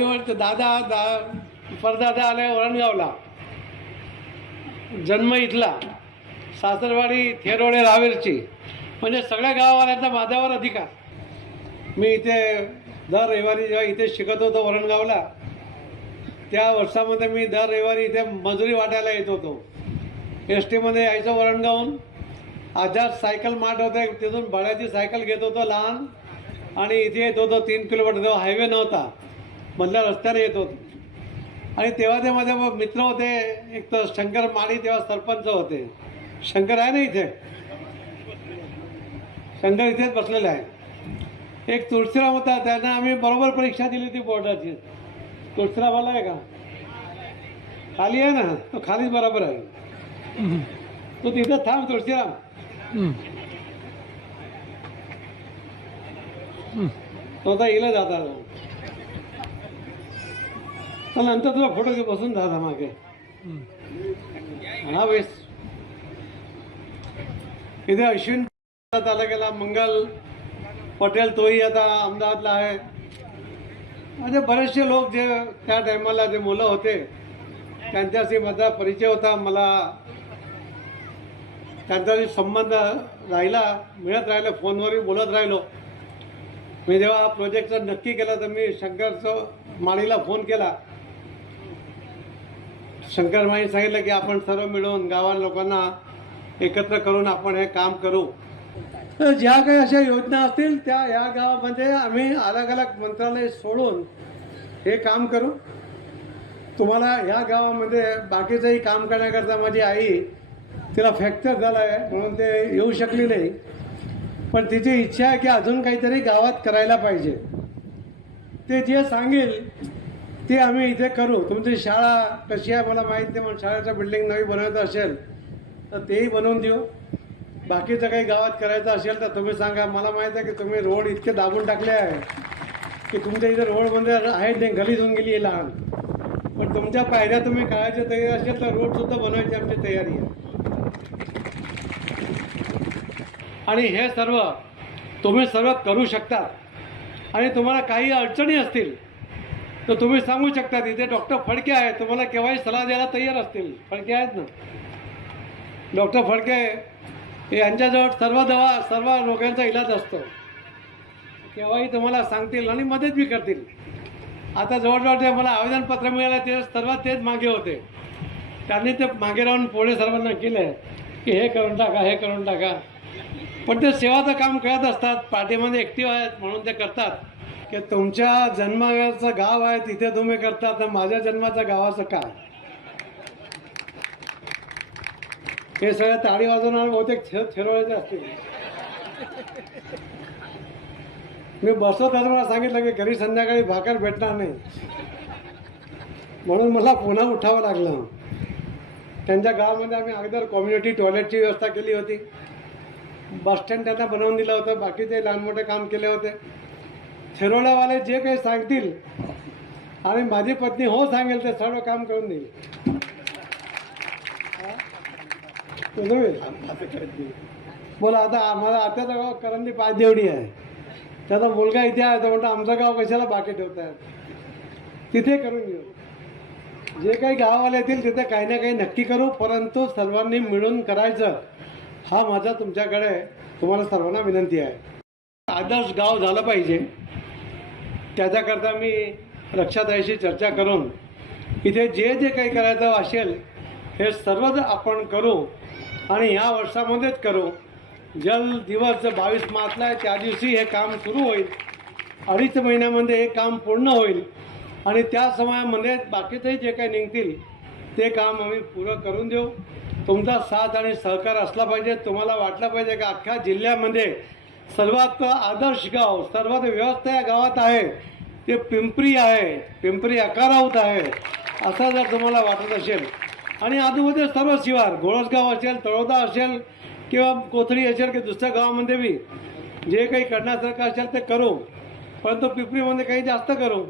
ते दादा दा परदादा आले वरणगावला. जन्म इथला. सासरवाडी थेरोडे रावेरची. म्हणजे सगळ्या गाववाल्यांचा माझ्यावर अधिकार. मी इथे दर रविवारी जेव्हा इथे शिकत होतो वरणगावला त्या वर्षामध्ये मी दर रविवारी इथे मजुरी वाटायला येत होतो. एस टीमध्ये यायचं वरणगावून आझाद सायकल मार्ट होते तिथून भाड्याची सायकल घेत होतो लहान. आणि इथे येत होतो तीन किलोमीटर हायवे नव्हता. मधल्या रस्त्याने येत होतो. आणि तेव्हा ते माझे मग मित्र होते एक तर शंकर माळी तेव्हा सरपंच होते. शंकर आहे ना इथे? शंकर इथेच बसलेला आहे. एक तुळशीराम होता त्यांना आम्ही बरोबर परीक्षा दिली होती बोर्डाची. तुळशीराम आला आहे का? खाली आहे ना? तो खालीच बरोबर आहे. तो तिथं थांब तुळशीराम. तो आता येईल जाता. तर नंतर तुझा फोटो घे बसून दादा मागे हा वेस इथे अश्विन तालुक्याला मंगल पटेल तोही आता अहमदाबादला आहे. म्हणजे बरेचसे लोक जे त्या टायमाला जे मुलं होते त्यांच्याशी माझा परिचय होता मला त्यांचाशी संबंध राहिला मिळत राहिला फोनवरही बोलत राहिलो. मी जेव्हा हा प्रोजेक्टचं नक्की केलं तर मी शंकरचं माळीला फोन केला. शंकर सांगितलं की आपण सर्व मिळून गावात लोकांना एकत्र करून आपण हे काम करू. तर ज्या काही अशा योजना असतील त्या या गावामध्ये आम्ही अलग अलग मंत्रालय सोडून हे काम करू. तुम्हाला या गावामध्ये बाकीचंही काम करण्याकरता माझी आई तिला फ्रॅक्चर झाला आहे म्हणून ते येऊ शकली नाही. पण तिची इच्छा आहे की अजून काहीतरी गावात करायला पाहिजे. ते जे सांगेल ते आम्ही इथे करू. तुमची शाळा कशी आहे मला माहीत नाही पण शाळेचं बिल्डिंग नवी बनवायचं असेल तर तेही बनवून देऊ. बाकीचं काही गावात करायचं असेल तर तुम्ही सांगा. मला माहीत आहे की तुम्ही रोड इतके दाबून टाकले आहे की तुमच्या इथे रोडमध्ये म्हणजे आहेत नाही गलीत होऊन गेली आहे लहान. पण तुमच्या पायऱ्या तुम्ही काढायच्या तयारी असेल तर रोडसुद्धा बनवायची आमची तयारी आहे. आणि हे सर्व तुम्ही सर्व करू शकता. आणि तुम्हाला काही अडचणी असतील तर तुम्ही सांगू शकता तिथे डॉक्टर फडके आहेत. तुम्हाला केव्हाही सल्ला द्यायला तयार असतील. फडके आहेत ना? डॉक्टर फडके यांच्याजवळ सर्व दवा सर्व रोगांचा इलाज असतो. केव्हाही तुम्हाला सांगतील आणि मदत बी करतील. आता जवळजवळ ते मला आवेदनपत्र मिळालं ते सर्वात तेच मागे होते. त्यांनी ते मागे राहून पुढे सर्वांना केलं की हे करून टाका हे करून टाका. पण ते सेवाचं काम करत असतात पार्टीमध्ये ॲक्टिव्ह आहेत म्हणून ते करतात. की तुमच्या जन्माचं गाव आहे तिथे तुम्ही करता तर माझ्या जन्माचं गावाचं काय? हे सगळं ताळी वाजवणार बहुतेक छे छेरवायचे असतील. मी बसलो तर मला सांगितलं की घरी संध्याकाळी भाकर भेटणार नाही. म्हणून मला पुन्हा उठावं लागलं. त्यांच्या गावामध्ये आम्ही अगोदर कम्युनिटी टॉयलेटची व्यवस्था केली होती. बस स्टँड त्यांना बनवून दिलं होतं. बाकीचे लहान मोठे काम केले होते. थेरोड्यावाले जे काही सांगतील आणि माझी पत्नी हो सांगेल ते सर्व काम करून देईल. बोला आता आम्हाला आत्याचं गाव करंदी पाच देवडी आहे. त्याचा मुलगा इथे आहे तो म्हणतो आमचं गाव कशाला बाकी ठेवतात तिथे करून घेऊ. जे काही गाववाले येतील तिथे काही ना काही नक्की करू परंतु सर्वांनी मिळून करायचं हा माझा तुमच्याकडे तुम्हाला सर्वांना विनंती आहे. आदर्श गाव झालं पाहिजे. त्याच्याकरता मी रक्षाताईशी चर्चा करून इथे जे जे काही करायचं असेल हे सर्वच आपण करू आणि ह्या वर्षामध्येच करू. जल दिवस बावीस मार्चला आहे त्या दिवशी हे काम सुरू होईल. अडीच महिन्यामध्ये हे काम पूर्ण होईल. आणि त्या समयामध्ये बाकीचंही जे काही निघतील ते काम आम्ही पुरं करून देऊ. तुमचा साथ आणि सहकार असला पाहिजे. तुम्हाला वाटलं पाहिजे का अख्ख्या जिल्ह्यामध्ये सर्वात आदर्श गाव सर्वात व्यवस्था या गावात आहे. ते पिंपरी आहे पिंपरी अकारावत आहे असं जर तुम्हाला वाटत असेल. आणि आजूबाजूला सर्व शिवार घोळसगाव असेल तळोदा असेल किंवा कोथळी असेल की दुसऱ्या गावामध्ये बी जे काही करण्यासारखं असेल ते करू. परंतु पिंपरीमध्ये काही जास्त करू.